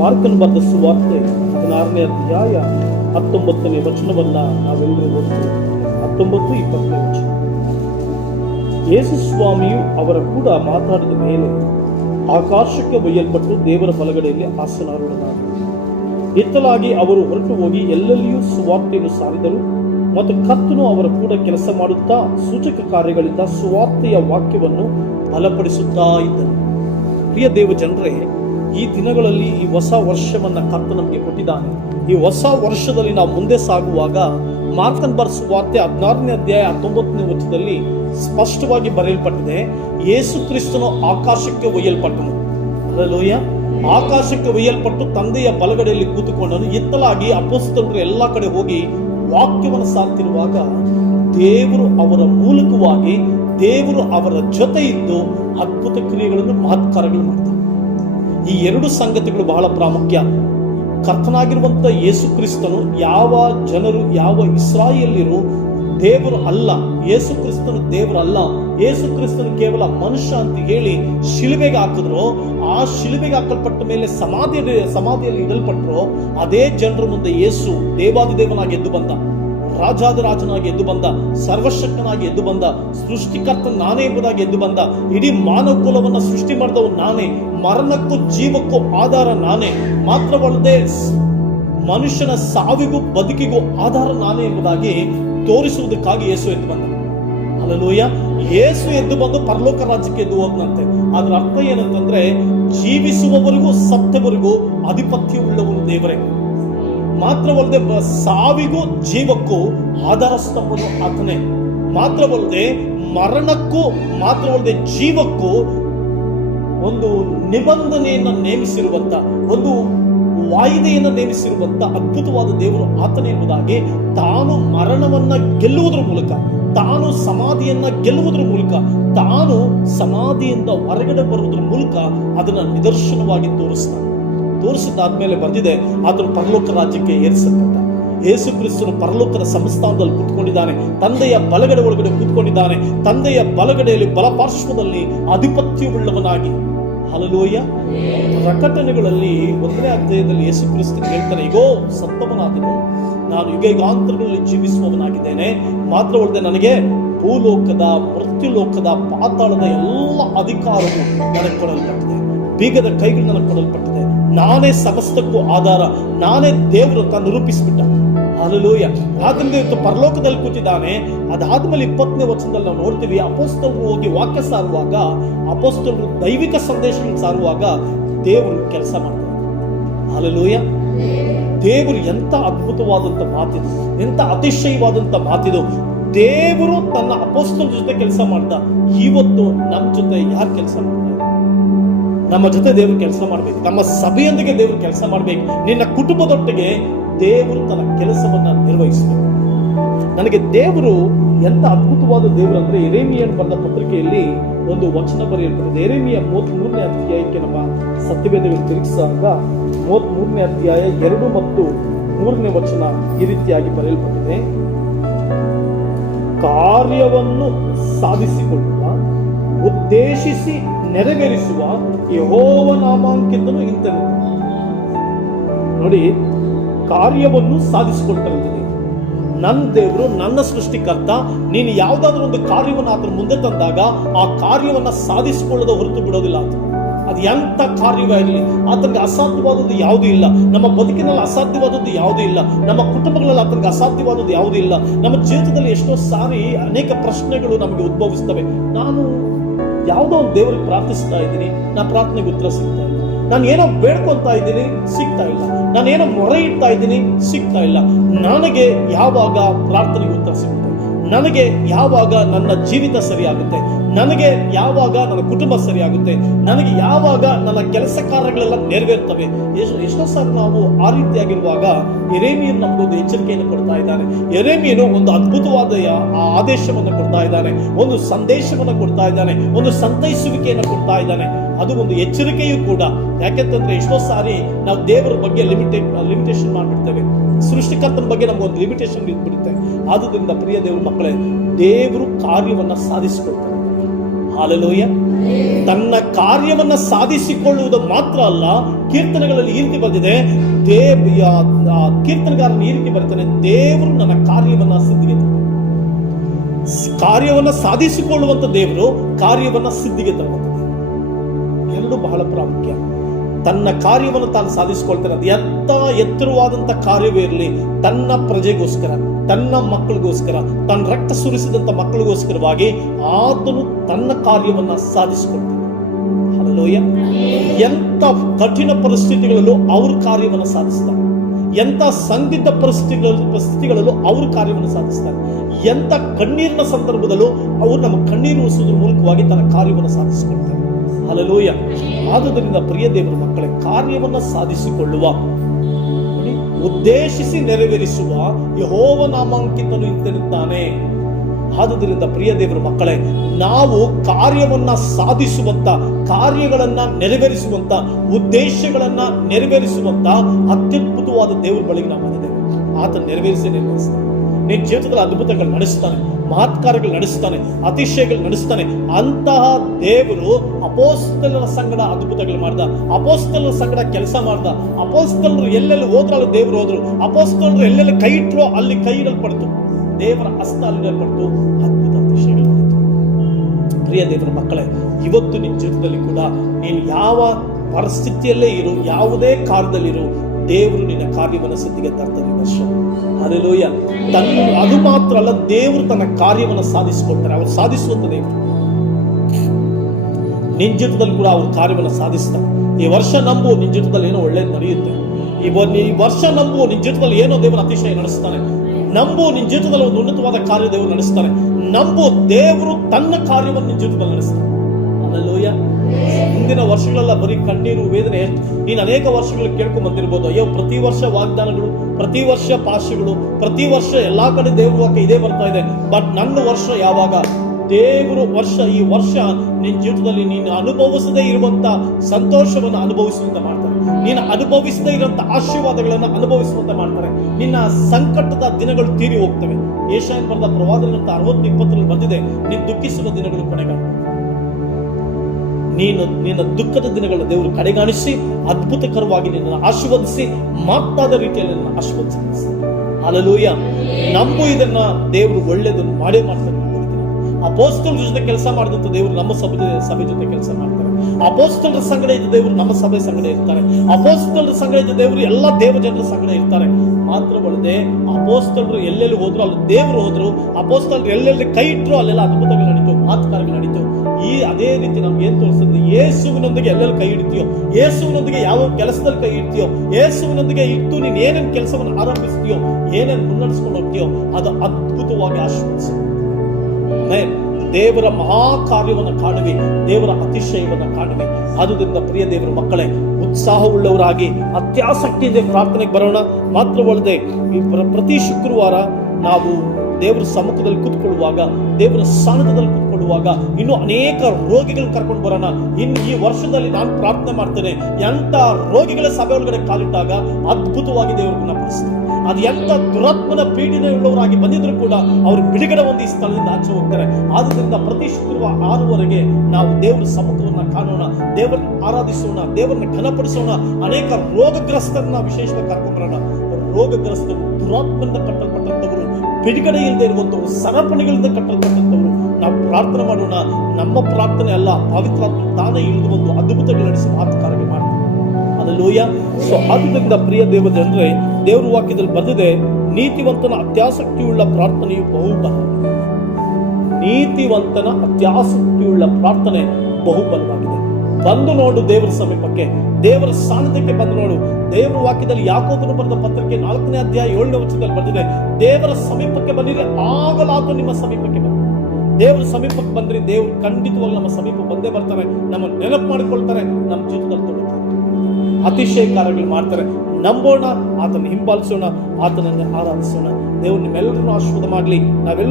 ಮಾರ್ಕನ್ ಬರೆದ ಸುವಾರ್ತೆ ಹದಿನಾರನೇ ಅಧ್ಯಾಯ ಹತ್ತೊಂಬತ್ತನೇ ವಚನವನ್ನ ನಾವೆಲ್ಲರೂ ಓದ್ತೀವಿ ಹತ್ತೊಂಬತ್ತು ಇಪ್ಪತ್ತನೇ ವಚನ. ಯೇಸು ಸ್ವಾಮಿಯು ಅವರ ಕೂಡ ಮಾತಾಡಿದ ಮೇಲೆ ಆಕಾಶಕ್ಕೆ ಒಯ್ಯಲ್ಪಟ್ಟು ದೇವರ ಬಲಗಡೆಯಲ್ಲಿ ಆಸನಾರೂಢನಾದ ಇತ್ತಲಾಗಿ ಅವರು ಹೊರಟು ಹೋಗಿ ಎಲ್ಲೆಲ್ಲಿಯೂ ಸುವಾರ್ತೆಯನ್ನು ಸಾರಿದರು. ಮತ್ತು ಕತ್ತನು ಅವರ ಕೂಡ ಕೆಲಸ ಮಾಡುತ್ತಾ ಸೂಚಕ ಕಾರ್ಯಗಳಿಂದ ಸುವಾರ್ತೆಯ ವಾಕ್ಯವನ್ನು ಬಲಪಡಿಸುತ್ತಾ ಇದ್ದರು ಪ್ರಿಯ ದೇವ ಜನರೇ ಈ ದಿನಗಳಲ್ಲಿ ಈ ಹೊಸ ವರ್ಷವನ್ನ ಕರ್ತ ನಮಗೆ ಕೊಟ್ಟಿದ್ದಾನೆ. ಈ ಹೊಸ ವರ್ಷದಲ್ಲಿ ನಾವು ಮುಂದೆ ಸಾಗುವಾಗ ಮಾರ್ಕನ್ ಬರ್ಸ್ ವಾರ್ತೆ ಹದಿನಾರನೇ ಅಧ್ಯಾಯ ಹತ್ತೊಂಬತ್ತನೇ ವರ್ಷದಲ್ಲಿ ಸ್ಪಷ್ಟವಾಗಿ ಬರೆಯಲ್ಪಟ್ಟಿದೆ. ಯೇಸು ಕ್ರಿಸ್ತನು ಆಕಾಶಕ್ಕೆ ಒಯ್ಯಲ್ಪಟ್ಟನು. ಅಲ್ಲೋಯ್ಯ ಆಕಾಶಕ್ಕೆ ಒಯ್ಯಲ್ಪಟ್ಟು ತಂದೆಯ ಬಲಗಡೆಯಲ್ಲಿ ಕೂತುಕೊಂಡನು. ಇತ್ತಲಾಗಿ ಅಪೋಸ್ತರು ಎಲ್ಲ ಕಡೆ ಹೋಗಿ ವಾಕ್ಯವನ್ನು ಸಾರ್ತಿರುವಾಗ ದೇವರು ಅವರ ಮೂಲಕವಾಗಿ ದೇವರು ಅವರ ಜೊತೆ ಇದ್ದು ಅದ್ಭುತ ಕ್ರಿಯೆಗಳನ್ನು ಮಹತ್ಕಾರಗಳು ಮಾಡ್ತಾರೆ ಈ ಎರಡು ಸಂಗತಿಗಳು ಬಹಳ ಪ್ರಾಮುಖ್ಯ. ಕರ್ತನಾಗಿರುವಂತ ಯೇಸು ಕ್ರಿಸ್ತನು ಯಾವ ಜನರು, ಯಾವ ಇಸ್ರಾಯೇಲ್ಯರು ದೇವರು ಅಲ್ಲ. ಯೇಸು ಕ್ರಿಸ್ತನು ದೇವರಲ್ಲ ಯೇಸು ಕ್ರಿಸ್ತನು ಕೇವಲ ಮನುಷ್ಯ ಅಂತ ಹೇಳಿ ಶಿಲುಬೆಗೆ ಹಾಕಿದ್ರು, ಆ ಶಿಲುಬೆಗೆ ಹಾಕಲ್ಪಟ್ಟ ಮೇಲೆ ಸಮಾಧಿ, ಸಮಾಧಿಯಲ್ಲಿ ಇಡಲ್ಪಟ್ಟರು ಅದೇ ಜನರ ಮುಂದೆ ಯೇಸು ದೇವಾದಿದೇವನಾಗಿ ಎದ್ದು ಬಂದ. ರಾಜಾದಿರಾಜನಾಗಿ ಎದ್ದು ಬಂದ, ಸರ್ವಶಕ್ತನಾಗಿ ಎದ್ದು ಬಂದ ಸೃಷ್ಟಿಕರ್ತ ನಾನೇ ಎಂಬುದಾಗಿ ಎದ್ದು ಬಂದ, ಇಡೀ ಮಾನವ ಕುಲವನ್ನ ಸೃಷ್ಟಿ ಮಾಡಿದವ ನಾನೇ, ಮರಣಕ್ಕೂ ಜೀವಕ್ಕೂ ಆಧಾರ ನಾನೇ, ಮಾತ್ರವಲ್ಲದೆ ಮನುಷ್ಯನ ಸಾವಿಗೂ ಬದುಕಿಗೂ ಆಧಾರ ನಾನೇ ಎಂಬುದಾಗಿ ತೋರಿಸುವುದಕ್ಕಾಗಿ ಯೇಸು ಎದ್ದು ಬಂದ. ಅಲ್ಲೂಯ್ಯ ಯೇಸು ಎದ್ದು ಬಂದು ಪರಲೋಕ ರಾಜ್ಯಕ್ಕೆ ಎದ್ದು ಹೋದಂತೆ ಅದರ ಅರ್ಥ ಏನಂತಂದ್ರೆ, ಜೀವಿಸುವವರೆಗೂ ಸತ್ಯವರೆಗೂ ಆಧಿಪತ್ಯವುಳ್ಳವನು ದೇವರೇ. ಮಾತ್ರವಲ್ಲದೆ ಸಾವಿಗೂ ಜೀವಕ್ಕೂ ಆಧಾರ ಸ್ತಂಭನು ಆತನೇ. ಮಾತ್ರವಲ್ಲದೆ ಮರಣಕ್ಕೂ, ಮಾತ್ರವಲ್ಲದೆ ಜೀವಕ್ಕೂ ಒಂದು ನಿಬಂಧನೆಯನ್ನ ನೇಮಿಸಿರುವಂತ, ಒಂದು ವಾಯಿದೆಯನ್ನು ನೇಮಿಸಿರುವಂತ ಅದ್ಭುತವಾದ ದೇವರು ಆತನೇ ಎಂಬುದಾಗಿ ತಾನು ಮರಣವನ್ನ ಗೆಲ್ಲುವುದರ ಮೂಲಕ, ತಾನು ಸಮಾಧಿಯನ್ನ ಗೆಲ್ಲುವುದರ ಮೂಲಕ, ತಾನು ಸಮಾಧಿಯಿಂದ ಹೊರಗಡೆ ಬರುವುದರ ಮೂಲಕ ಅದನ್ನ ನಿದರ್ಶನವಾಗಿ ತೋರಿಸ್ತಾನೆ. ತೋರಿಸಿದಾದ್ಮೇಲೆ ಬಂದಿದೆ ಆತನು ಪರಲೋಕ ರಾಜ್ಯಕ್ಕೆ ಏರಿಸಲ್ಪಟ್ಟ. ಯೇಸು ಕ್ರಿಸ್ತನು ಪರಲೋಕದ ಸಂಸ್ಥಾನದಲ್ಲಿ ಕೂತ್ಕೊಂಡಿದ್ದಾನೆ, ತಂದೆಯ ಬಲಗಡೆ ಒಳಗಡೆ ಕೂತ್ಕೊಂಡಿದ್ದಾನೆ, ತಂದೆಯ ಬಲಗಡೆಯಲ್ಲಿ ಬಲಪಾರ್ಶ್ವದಲ್ಲಿ ಆಧಿಪತ್ಯವುಳ್ಳವನಾಗಿ. ಹಲಲೋಯ ಪ್ರಕಟಣೆಗಳಲ್ಲಿ ಒಂದನೇ ಅಧ್ಯಾಯದಲ್ಲಿ ಯೇಸು ಕ್ರಿಸ್ತ ಹೇಳ್ತಾನೆ ಈಗೋ ಸತ್ತವನಾದನು. ನಾನು ಯುಗ ಯುಗಾಂತರಗಳಲ್ಲಿ ಜೀವಿಸುವವನಾಗಿದ್ದೇನೆ ಮಾತ್ರವಲ್ಲದೆ ನನಗೆ ಭೂಲೋಕದ, ಮೃತ್ಯುಲೋಕದ, ಪಾತಾಳದ ಎಲ್ಲ ಅಧಿಕಾರವು ನನಗೆ ಕೊಡಲ್ಪಟ್ಟಿದೆ. ಬೀಗದ ಕೈಗಳು ನನಗೆ ಕೊಡಲ್ಪಟ್ಟಿದೆ. ನಾನೇ ಸಮಸ್ತಕ್ಕೂ ಆಧಾರ, ನಾನೇ ದೇವರು ತಾನು ನಿರೂಪಿಸಿಬಿಟ್ಟ. ಅಲ್ಲೂಯ ಆದ್ರಿಂದ ಇವತ್ತು ಪರಲೋಕದಲ್ಲಿ ಕೂತಿದ್ದಾನೆ. ಅದಾದ್ಮೇಲೆ ಇಪ್ಪತ್ತನೇ ವಚನದಲ್ಲಿ ನಾವು ನೋಡ್ತೀವಿ ಅಪೋಸ್ತರು ಹೋಗಿ ವಾಕ್ಯ ಸಾರುವಾಗ ಅಪೋಸ್ತರು ದೈವಿಕ ಸಂದೇಶವನ್ನು ಸಾರುವಾಗ ದೇವರು ಕೆಲಸ ಮಾಡ್ತಾರೆ. ಅಲ್ಲೂಯ ದೇವರು ಎಂತ ಅದ್ಭುತವಾದಂಥ ಮಾತಿದು ಎಂತ ಅತಿಶಯವಾದಂಥ ಮಾತಿದು, ದೇವರು ತನ್ನ ಅಪೋಸ್ತರ ಜೊತೆ ಕೆಲಸ ಮಾಡ್ದ. ಇವತ್ತು ನಮ್ಮ ಜೊತೆ ಯಾರು ಕೆಲಸ ಮಾಡ್ತಾರೆ? ನಮ್ಮ ಜೊತೆ ದೇವರು ಕೆಲಸ ಮಾಡಬೇಕು. ನಮ್ಮ ಸಭೆಯೊಂದಿಗೆ ದೇವರು ಕೆಲಸ ಮಾಡಬೇಕು. ನಿನ್ನ ಕುಟುಂಬದೊಟ್ಟಿಗೆ ದೇವರು ತನ್ನ ಕೆಲಸವನ್ನು ನಿರ್ವಹಿಸಬೇಕು. ನನಗೆ ದೇವರು ಎಂತ ಅದ್ಭುತವಾದ ದೇವರು ಅಂದ್ರೆ ಎರೇಮಿಯನ್ ಬಂದ ಪತ್ರಿಕೆಯಲ್ಲಿ ಒಂದು ವಚನ ಬರೆಯಲ್ಪಟ್ಟಿದೆ. ಎರೇಮಿಯ ಮೂವತ್ತ್ ಮೂರನೇ ಅಧ್ಯಾಯಕ್ಕೆ ನಮ್ಮ ಸತ್ಯವೇದಗಳು ತಿರುಗಿಸಿದಾಗ ಮೂವತ್ತ್ ಮೂರನೇ ಅಧ್ಯಾಯ ಎರಡು ಮತ್ತು ಮೂರನೇ ವಚನ ಈ ರೀತಿಯಾಗಿ ಬರೆಯಲ್ಪಟ್ಟಿದೆ. ಕಾರ್ಯವನ್ನು ಸಾಧಿಸಿಕೊಳ್ಳುವ, ಉದ್ದೇಶಿಸಿ ನೆರವೇರಿಸುವ ಯಹೋವ ನಾಮಾಂಕಿತನು ಇಂತನು. ನೋಡಿ, ಕಾರ್ಯವನ್ನು ಸಾಧಿಸಿಕೊಳ್ತಾರಂತೆ ನನ್ನ ದೇವರು, ನನ್ನ ಸೃಷ್ಟಿಕರ್ತ, ನೀನು ಯಾವುದಾದ್ರೂ ಒಂದು ಕಾರ್ಯವನ್ನು ಆತನ ಮುಂದೆ ತಂದಾಗ ಆ ಕಾರ್ಯವನ್ನ ಸಾಧಿಸಿಕೊಳ್ಳದ ಹೊರತು ಬಿಡೋದಿಲ್ಲ ಅದು ಎಂತ ಕಾರ್ಯವೇ ಇರಲಿ. ಆತನಿಗೆ ಅಸಾಧ್ಯವಾದದ್ದು ಯಾವುದೂ ಇಲ್ಲ. ನಮ್ಮ ಬದುಕಿನಲ್ಲಿ ಅಸಾಧ್ಯವಾದದ್ದು ಯಾವುದೂ ಇಲ್ಲ. ನಮ್ಮ ಕುಟುಂಬಗಳಲ್ಲಿ ಆತನಿಗೆ ಅಸಾಧ್ಯವಾದದ್ದು ಯಾವುದೂ ಇಲ್ಲ. ನಮ್ಮ ಜೀವಿತದಲ್ಲಿ ಎಷ್ಟೋ ಸಾರಿ ಅನೇಕ ಪ್ರಶ್ನೆಗಳು ನಮಗೆ ಉದ್ಭವಿಸ್ತವೆ. ನಾನು ಯಾವುದೋ ಒಂದು ದೇವರಿಗೆ ಪ್ರಾರ್ಥಿಸ್ತಾ ಇದ್ದೀನಿ, ನಾ ಪ್ರಾರ್ಥನೆಗೆ ಉತ್ತರ ಸಿಗ್ತಾ ಇಲ್ಲ. ನಾನು ಏನೋ ಬೇಡ್ಕೊಂತಾ ಇದ್ದೀನಿ, ಸಿಗ್ತಾ ಇಲ್ಲ. ಏನೋ ಮೊರೆ ಇಡ್ತಾ ಇದ್ದೀನಿ, ಸಿಗ್ತಾ ಇಲ್ಲ. ನನಗೆ ಯಾವಾಗ ಪ್ರಾರ್ಥನೆಗೆ ಉತ್ತರ ಸಿಗುತ್ತೆ ನನಗೆ ಯಾವಾಗ ನನ್ನ ಜೀವಿತ ಸರಿಯಾಗುತ್ತೆ? ನನಗೆ ಯಾವಾಗ ನನ್ನ ಕುಟುಂಬ ಸರಿಯಾಗುತ್ತೆ? ನನಗೆ ಯಾವಾಗ ನನ್ನ ಕೆಲಸ ಕಾರ್ಯಗಳೆಲ್ಲ ನೆರವೇರ್ತವೆ? ಎಷ್ಟು ಎಷ್ಟೋ ಸಾರಿ ನಾವು ಆ ರೀತಿಯಾಗಿರುವಾಗ ಎರೇಮಿಯನ್ ನಮಗೊಂದು ಎಚ್ಚರಿಕೆಯನ್ನು ಕೊಡ್ತಾ ಇದ್ದಾನೆ. ಎರೇಮಿಯನು ಒಂದು ಅದ್ಭುತವಾದ ಆದೇಶವನ್ನು ಕೊಡ್ತಾ ಇದ್ದಾನೆ. ಒಂದು ಸಂದೇಶವನ್ನು ಕೊಡ್ತಾ ಇದ್ದಾನೆ. ಒಂದು ಸಂತೈಸುವಿಕೆಯನ್ನು ಕೊಡ್ತಾ ಇದ್ದಾನೆ. ಅದು ಒಂದು ಎಚ್ಚರಿಕೆಯೂ ಕೂಡ. ಯಾಕೆಂತಂದ್ರೆ ಎಷ್ಟೋ ಸಾರಿ ನಾವು ದೇವರ ಬಗ್ಗೆ ಲಿಮಿಟೆಡ್ ಲಿಮಿಟೇಷನ್ ಮಾಡ್ಬಿಡ್ತೇವೆ. ಸೃಷ್ಟಿಕರ್ತನ ಬಗ್ಗೆ ನಮ್ಗೊಂದು ಲಿಮಿಟೇಷನ್ ಇದ್ಬಿಡುತ್ತೆ. ಆದುದರಿಂದ ಪ್ರಿಯ ದೇವ್ರ ಮಕ್ಕಳೇ, ದೇವರು ಕಾರ್ಯವನ್ನ ಸಾಧಿಸಿಕೊಳ್ತಾರೆ ಹಾಲಲೋಯ ತನ್ನ ಕಾರ್ಯವನ್ನ ಸಾಧಿಸಿಕೊಳ್ಳುವುದು ಮಾತ್ರ ಅಲ್ಲ, ಕೀರ್ತನೆಗಳಲ್ಲಿ ಈ ರೀತಿ ಬಂದಿದೆ ದೇವ್ ಕೀರ್ತನೆಗಾರನ ಈ ರೀತಿ ಬರ್ತಾನೆ, ದೇವರು ನನ್ನ ಕಾರ್ಯವನ್ನ ಸಿದ್ಧಿಗೆ ಕಾರ್ಯವನ್ನು ಸ್- ಕಾರ್ಯವನ್ನ ಸಾಧಿಸಿಕೊಳ್ಳುವಂತ ದೇವರು ಕಾರ್ಯವನ್ನ ಸಿದ್ಧಿಗೆ ತರುವಂತ ದೇವರು. ಎರಡು ಬಹಳ ಪ್ರಾಮುಖ್ಯ. ತನ್ನ ಕಾರ್ಯವನ್ನು ತಾನು ಸಾಧಿಸಿಕೊಳ್ತಾನೆ. ಅದು ಎಂತ ಎತ್ತರವಾದಂಥ ಕಾರ್ಯವೇ ಇರಲಿ, ತನ್ನ ಪ್ರಜೆಗೋಸ್ಕರ, ತನ್ನ ಮಕ್ಕಳಿಗೋಸ್ಕರ, ತನ್ನ ರಕ್ತ ಸುರಿಸಿದಂತ ಮಕ್ಕಳಿಗೋಸ್ಕರವಾಗಿ ಆತನು ತನ್ನ ಕಾರ್ಯವನ್ನ ಸಾಧಿಸಿಕೊಳ್ತಾನೆ. ಅಲ್ಲೋಯ ಎಂತ ಕಠಿಣ ಪರಿಸ್ಥಿತಿಗಳಲ್ಲೂ ಅವ್ರ ಕಾರ್ಯವನ್ನು ಸಾಧಿಸ್ತಾರೆ. ಎಂತ ಸಂದಿಗ್ಧ ಪರಿಸ್ಥಿತಿಗಳಲ್ಲಿ ಪರಿಸ್ಥಿತಿಗಳಲ್ಲೂ ಅವ್ರ ಕಾರ್ಯವನ್ನು ಸಾಧಿಸ್ತಾರೆ. ಎಂತ ಕಣ್ಣೀರಿನ ಸಂದರ್ಭದಲ್ಲೂ ಅವರು ನಮ್ಮ ಕಣ್ಣೀರು ಉಳಿಸೋದ್ರ ಮೂಲಕವಾಗಿ ತನ್ನ ಕಾರ್ಯವನ್ನು ಸಾಧಿಸಿಕೊಳ್ತಾರೆ. ಹಲಲೋಯ ಆದುದರಿಂದ ಪ್ರಿಯ ದೇವರ ಮಕ್ಕಳೇ, ಕಾರ್ಯವನ್ನು ಸಾಧಿಸಿಕೊಳ್ಳುವ ಉದ್ದೇಶಿಸಿ ನೆರವೇರಿಸುವ ಯಹೋವ ನಾಮಾಂಕಿತನು ಇಂತೆನ್ನುತ್ತಾನೆ. ಆದುದರಿಂದ ಪ್ರಿಯ ದೇವರ ಮಕ್ಕಳೇ, ನಾವು ಕಾರ್ಯವನ್ನ ಸಾಧಿಸುವಂತ, ಕಾರ್ಯಗಳನ್ನ ನೆರವೇರಿಸುವಂತ, ಉದ್ದೇಶಗಳನ್ನ ನೆರವೇರಿಸುವಂತ ಅತ್ಯದ್ಭುತವಾದ ದೇವರ ಬಳಿಗೆ ನಾವು ಬಂದಿದ್ದೇವೆ. ಆತ ನೆರವೇರಿಸಿ ನೆರವೇರಿಸ್ತಾನೆ ನಿನ್ನ ಜೀವಿತದಲ್ಲಿ ಅದ್ಭುತಗಳು ನಡೆಸ್ತಾನೆ, ಮಹತ್ಕಾರ್ಯಗಳು ನಡೆಸ್ತಾನೆ, ಅತಿಶಯಗಳು ನಡೆಸ್ತಾನೆ ಅಂತಹ ದೇವರು ಅಪೋಸ್ತಲರ ಸಂಗಡ ಅದ್ಭುತಗಳು ಮಾಡ್ದ, ಅಪೋಸ್ತಲರ ಸಂಗಡ ಕೆಲಸ ಮಾಡ್ದ, ಅಪೋಸ್ತಲರು ಎಲ್ಲೆಲ್ಲಿ ಹೋದ್ರು ಅಲ್ಲಿ ದೇವರು ಹೋದ್ರು, ಅಪೋಸ್ತಲರು ಎಲ್ಲೆಲ್ಲಿ ಕೈ ಇಟ್ರು ಅಲ್ಲಿ ಕೈ ಇಡಲ್ಪಡ್ತು ದೇವರ ಹಸ್ತ ಅಲ್ಲಿಡಲ್ಪಡ್ತು ಅದ್ಭುತ ಅತಿಶಯಗಳು. ಪ್ರಿಯ ದೇವರ ಮಕ್ಕಳೇ, ಇವತ್ತು ನಿನ್ನ ಜೀವಿತದಲ್ಲಿ ಕೂಡ ನೀನು ಯಾವ ಪರಿಸ್ಥಿತಿಯಲ್ಲೇ ಇರು, ಯಾವುದೇ ಕಾರ್ಯದಲ್ಲಿರು ದೇವರು ನಿನ್ನ ಕಾರ್ಯವನ್ನು ಸಿದ್ಧಿಗೆ ತರ್ತಾನೆ ವರ್ಷ. ಅಲ್ಲೆಲೂಯ ತನ್ನ ಅದು ಮಾತ್ರ ಅಲ್ಲ, ದೇವರು ತನ್ನ ಕಾರ್ಯವನ್ನು ಸಾಧಿಸಿಕೊಡ್ತಾರೆ ಅವರು ಸಾಧಿಸುವಂತ ದೇವರು. ನಿಂಜಿತದಲ್ಲಿ ಕೂಡ ಅವರು ಕಾರ್ಯವನ್ನು ಸಾಧಿಸ್ತಾರೆ. ಈ ವರ್ಷ ನಂಬು ನಿಂಜಿತದಲ್ಲಿ ಏನೋ ಒಳ್ಳೇದು ನಡೆಯುತ್ತೆ. ಈ ವರ್ಷ ನಂಬು ನಿಂಜಿತದಲ್ಲಿ ಏನೋ ದೇವರ ಅತಿಶಯ ನಡೆಸ್ತಾನೆ ನಂಬು ನಿನ್ನ ಒಂದು ಉನ್ನತವಾದ ಕಾರ್ಯ ದೇವರು ನಡೆಸ್ತಾನೆ ನಂಬು ದೇವರು ತನ್ನ ಕಾರ್ಯವನ್ನು ನಿನ್ನ ಜೀವಿತದಲ್ಲಿ ನಡೆಸ್ತಾನೆ ಅಲ್ಲೂಯ ಹಿಂದಿನ ವರ್ಷಗಳೆಲ್ಲ ಬರೀ ಕಣ್ಣೀರು, ವೇದನೆ ನೀನು ಅನೇಕ ವರ್ಷಗಳು ಕೇಳ್ಕೊಂಡ್ ಬಂದಿರ್ಬೋದು. ಅಯ್ಯೋ, ಪ್ರತಿ ವರ್ಷ ವಾಗ್ದಾನಗಳು, ಪ್ರತಿ ವರ್ಷ ಪಾಶಗಳು, ಪ್ರತಿ ವರ್ಷ ಎಲ್ಲಾ ಕಡೆ ದೇವ್ರ ವಾಕ್ಯ ಇದೇ ಬರ್ತಾ ಇದೆ. ಬಟ್ ನನ್ನ ವರ್ಷ ಯಾವಾಗ? ದೇವರು ವರ್ಷ, ಈ ವರ್ಷ ನಿನ್ನ ಜೀವಿತದಲ್ಲಿ ನೀನು ಅನುಭವಿಸದೇ ಇರುವಂತ ಸಂತೋಷವನ್ನು ಅನುಭವಿಸುವಂತ ಮಾಡ್ತಾರೆ. ನೀನು ಅನುಭವಿಸದೇ ಇರುವಂತ ಆಶೀರ್ವಾದಗಳನ್ನು ಅನುಭವಿಸುವಂತ ಮಾಡ್ತಾರೆ. ನಿನ್ನ ಸಂಕಟದ ದಿನಗಳು ತೀರಿ ಹೋಗ್ತವೆ. ಏಷ್ಯಾನ್ ಬರೆದ ಪ್ರವಾದನಂತ ಅರವತ್ತು ಇಪ್ಪತ್ತರಲ್ಲಿ ಬಂದಿದೆ. ನೀನು ದುಃಖಿಸುವ ದಿನಗಳು ಕೊನೆಗಾಣ. ನೀನು ನಿನ್ನ ದುಃಖದ ದಿನಗಳ ದೇವರು ಕಡೆಗಾಣಿಸಿ, ಅದ್ಭುತಕರವಾಗಿ ನಿನ್ನನ್ನು ಆಶೀರ್ವದಿಸಿ ಮಾತಾದ ರೀತಿಯಲ್ಲಿ ನಿನ್ನ ಆಶೀರ್ವದಿಸಿ. ಅಲಲೂಯ ನಂಬು ಇದನ್ನ ದೇವರು ಒಳ್ಳೆಯದನ್ನು ಮಾಡೇ ಮಾಡ್ತಾರೆ ಅಪೋಸ್ತಲ್ ಜೊತೆ ಕೆಲಸ ಮಾಡಿದಂತ ದೇವರು ನಮ್ಮ ಸಭೆ ಸಭೆ ಜೊತೆ ಕೆಲಸ ಮಾಡ್ತಾರೆ. ಅಪೋಸ್ತಲರ ಸಂಗಡ ಇದ್ದ ದೇವರು ನಮ್ಮ ಸಭೆ ಸಂಗಡ ಇರ್ತಾರೆ. ಅಪೋಸ್ತಲರ ಸಂಗಡ ಇದ್ದ ದೇವರು ಎಲ್ಲ ದೇವ ಜನರ ಸಂಗಡ ಇರ್ತಾರೆ. ಮಾತ್ರವಲ್ಲದೆ ಅಪೋಸ್ತಲರು ಎಲ್ಲೆಲ್ಲಿ ಹೋದ್ರು ಅಲ್ಲಿ ದೇವರು ಹೋದ್ರು, ಅಪೋಸ್ತಲರು ಎಲ್ಲೆಲ್ಲಿ ಕೈ ಇಟ್ಟರು ಅಲ್ಲೆಲ್ಲ ಅದ್ಭುತಗಳು ನಡೀತು, ಮಾತುಕಾರಗಳು ನಡೀತು. ಈ ಅದೇ ರೀತಿ ನಮ್ಗೆ ಏನ್ ತೋರಿಸುತ್ತೆ ಯೇಸುವಿನೊಂದಿಗೆ ಎಲ್ಲೆಲ್ಲಿ ಕೈ ಇಡ್ತೀಯೋ, ಯೇಸುವಿನೊಂದಿಗೆ ಯಾವ ಕೆಲಸದಲ್ಲಿ ಕೈ ಇಡ್ತೀಯೋ, ಯೇಸುವಿನೊಂದಿಗೆ ಇಟ್ಟು ನೀನು ಏನೇನು ಕೆಲಸವನ್ನು ಆರಂಭಿಸ್ತೀಯೋ, ಏನೇನು ಮುನ್ನಡೆಸ್ಕೊಂಡು ಹೋಗ್ತೀಯೋ, ಅದು ಅದ್ಭುತವಾಗಿ ಆಶ್ವಾಸ. ದೇವರ ಮಹಾ ಕಾರ್ಯವನ್ನು ಕಾಣುವೆ, ದೇವರ ಅತಿಶಯವನ್ನು ಕಾಣುವೆ. ಆದುದರಿಂದ ಪ್ರಿಯ ದೇವರ ಮಕ್ಕಳೇ, ಉತ್ಸಾಹವುಳ್ಳವರಾಗಿ, ಅತ್ಯಾಸಕ್ತಿಯಿಂದ ಪ್ರಾರ್ಥನೆಗೆ ಬರೋಣ. ಮಾತ್ರವಲ್ಲದೆ, ಈ ಪ್ರತಿ ಶುಕ್ರವಾರ ನಾವು ದೇವರ ಸಮ್ಮುಖದಲ್ಲಿ ಕೂತ್ಕೊಳ್ಳುವಾಗ, ದೇವರ ಸಾನ್ನಿಧ್ಯದಲ್ಲಿ ಇನ್ನು ಅನೇಕ ರೋಗಿಗಳನ್ನ ಕರ್ಕೊಂಡು ಬರೋಣ. ಇನ್ನು ಈ ವರ್ಷದಲ್ಲಿ ನಾನು ಪ್ರಾರ್ಥನೆ ಮಾಡ್ತೇನೆ. ಎಂತ ರೋಗಿಗಳ ಸಭೆ ಒಳಗಡೆ ಕಾಲಿಟ್ಟಾಗ ಅದ್ಭುತವಾಗಿ ದೇವರು ಗುಣಪಡಿಸ್ತಾರೆ ಅದು ಎಂತ ದುರಾತ್ಮನ ಪೀಡಿನೆಯುಳ್ಳವರಾಗಿ ಬಂದಿದ್ರು ಕೂಡ ಅವರು ಬಿಡುಗಡೆ ಒಂದು ಈ ಸ್ಥಳದಿಂದ ಆಚೆ ಹೋಗ್ತಾರೆ. ಆದ್ದರಿಂದ ಪ್ರತಿ ಶುಕ್ರವಾರ ಆರುವರೆಗೆ ನಾವು ದೇವರ ಸಮುದ್ರವನ್ನು ಕಾಣೋಣ. ದೇವರನ್ನ ಆರಾಧಿಸೋಣ. ದೇವರನ್ನ ಘನಪಡಿಸೋಣ. ಅನೇಕ ರೋಗಗ್ರಸ್ತರನ್ನ ವಿಶೇಷವಾಗಿ ಕರ್ಕೊಂಡ್ಬರೋಣ ರೋಗಗ್ರಸ್ತರು ದುರಾತ್ಮದಿಂದ ಕಟ್ಟಲ್ಪಟ್ಟಂತವರು ಬಿಡುಗಡೆ ಇಲ್ಲದೆ ಇರುವಂತವರು ಸರಪಣಿಗಳಿಂದ ಕಟ್ಟಲ್ಪಟ್ಟಂತವರು ನಾವು ಪ್ರಾರ್ಥನೆ ಮಾಡೋಣ. ನಮ್ಮ ಪ್ರಾರ್ಥನೆ ಅಲ್ಲ, ಪವಿತ್ರಾತ್ಮ ತಾನೇ ಇಳಿದು ಬಂದು ಅದ್ಭುತಗಳು ನಡೆಸಿ ಮಾತು ಕಾರ್ಯ ಮಾಡ್ತಾರೆ ಸೊ ಆದ್ದರಿಂದ ಪ್ರಿಯ ದೇವತೆ ಅಂದರೆ ದೇವ್ರ ವಾಕ್ಯದಲ್ಲಿ ಬಂದಿದೆ, ನೀತಿವಂತನ ಅತ್ಯಾಸಕ್ತಿಯುಳ್ಳ ಪ್ರಾರ್ಥನೆಯು ಬಹುಬಲ ನೀತಿವಂತನ ಅತ್ಯಾಸಕ್ತಿಯುಳ್ಳ ಪ್ರಾರ್ಥನೆ ಬಹುಬಲವಾಗಿದೆ. ಬಂದು ನೋಡು ದೇವರ ಸಮೀಪಕ್ಕೆ, ದೇವರ ಸಾನ್ನಿಧ್ಯಕ್ಕೆ ಬಂದು ನೋಡು. ದೇವರ ವಾಕ್ಯದಲ್ಲಿ ಯಾಕೋಬನು ಬರೆದ ಪತ್ರಕ್ಕೆ ನಾಲ್ಕನೇ ಅಧ್ಯಾಯ ಏಳನೇ ವರ್ಷದಲ್ಲಿ ಬಂದಿದೆ, ದೇವರ ಸಮೀಪಕ್ಕೆ ಬಂದಿದೆ ಆಗಲಾದ ನಿಮ್ಮ ಸಮೀಪಕ್ಕೆ ಬಂದು ದೇವರ ಸಮೀಪಕ್ಕೆ ಬಂದ್ರೆ ದೇವರು ಖಂಡಿತವಾಗಿ ನಮ್ಮ ಸಮೀಪ ಬಂದೇ ಬರ್ತಾರೆ, ನಮ್ಮ ನೆನಪು ಮಾಡಿಕೊಳ್ತಾರೆ, ನಮ್ಮ ಜೀವಿತದಲ್ಲಿ ತೊಡಗ್ತಾರೆ. ಅತಿಶಯ ಕಾರ್ಯಗಳು ಮಾಡ್ತಾರೆ. ನಂಬೋಣ, ಆತನ ಹಿಂಬಾಲಿಸೋಣ, ಆತನನ್ನು ಆರಾಧಿಸೋಣ. ದೇವರು ನಿಮ್ಮೆಲ್ಲರನ್ನು ಆಶೀರ್ವಾದ ಮಾಡಲಿ. ನಾವೆಲ್ಲ